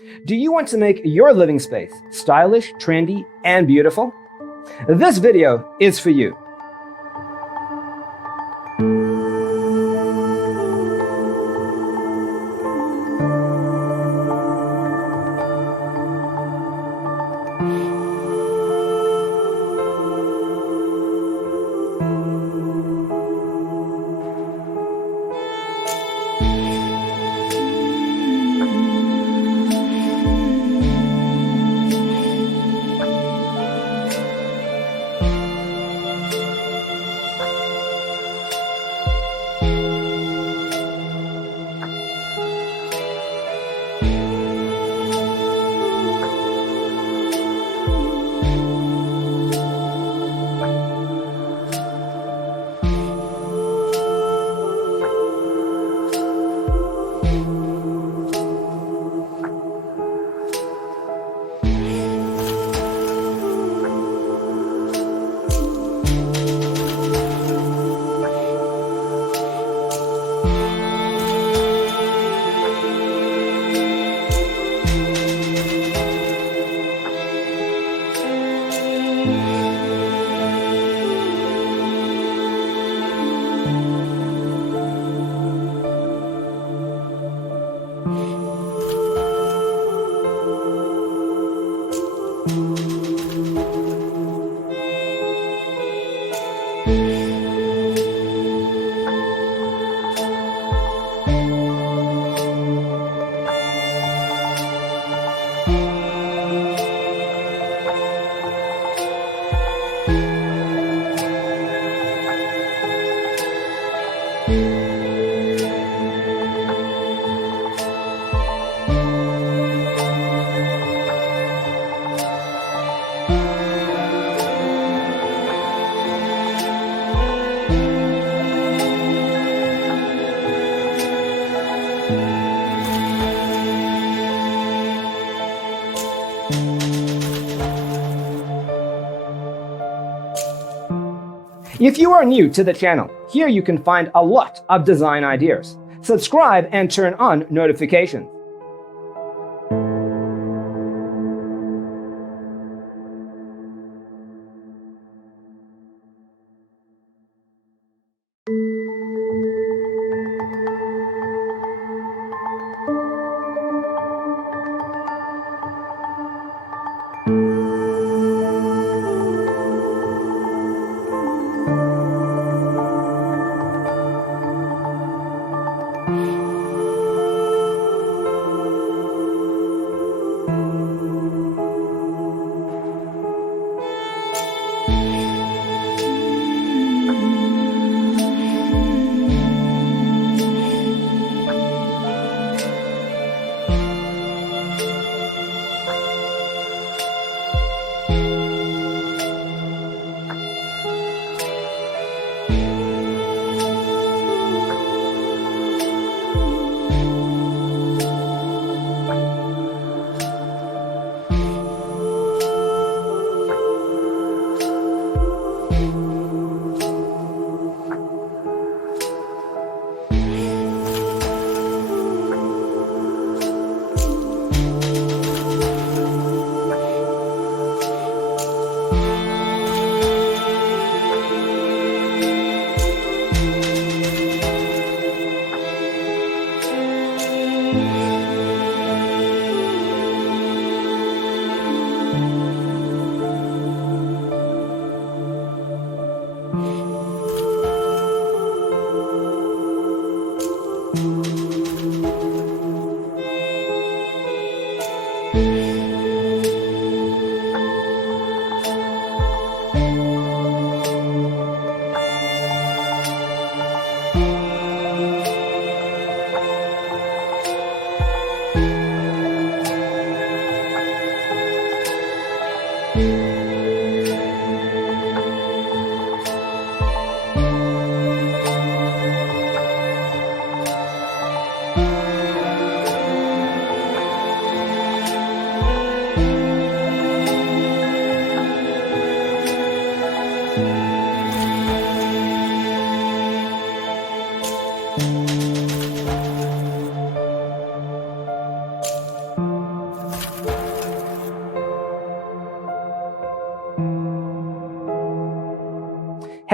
Do you want to make your living space stylish, trendy, and beautiful? This video is for you. If you are new to the channel, here you can find a lot of design ideas. Subscribe and turn on notifications.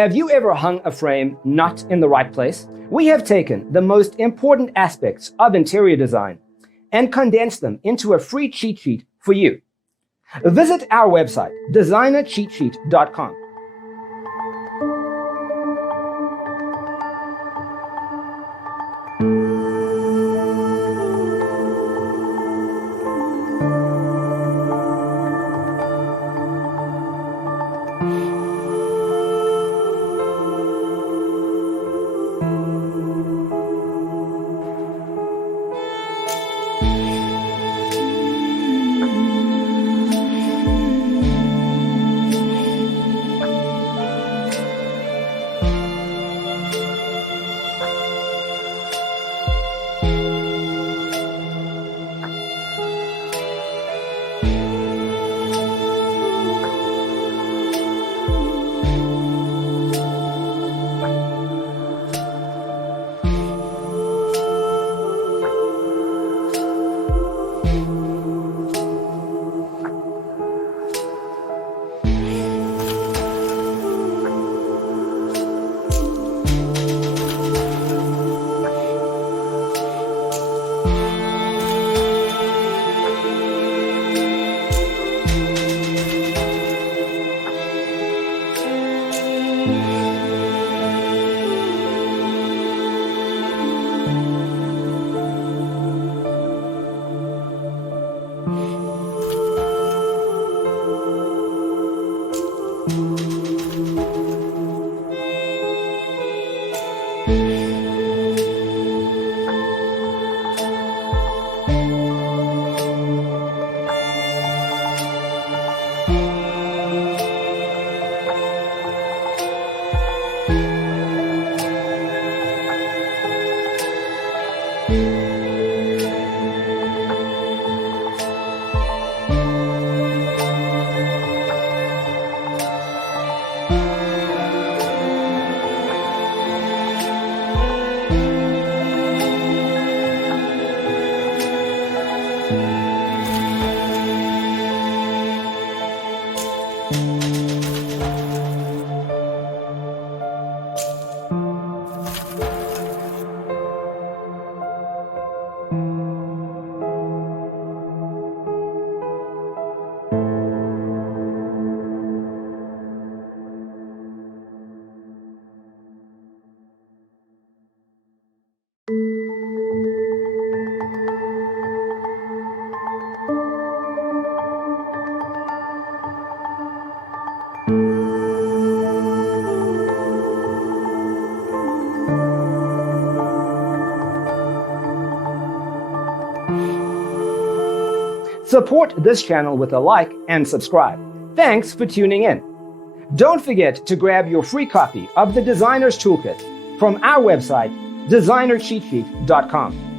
Have you ever hung a frame not in the right place? We have taken the most important aspects of interior design and condensed them into a free cheat sheet for you. Visit our website, designercheatsheet.com. Support this channel with a like and subscribe. Thanks for tuning in. Don't forget to grab your free copy of the Designer's Toolkit from our website, designercheatsheet.com.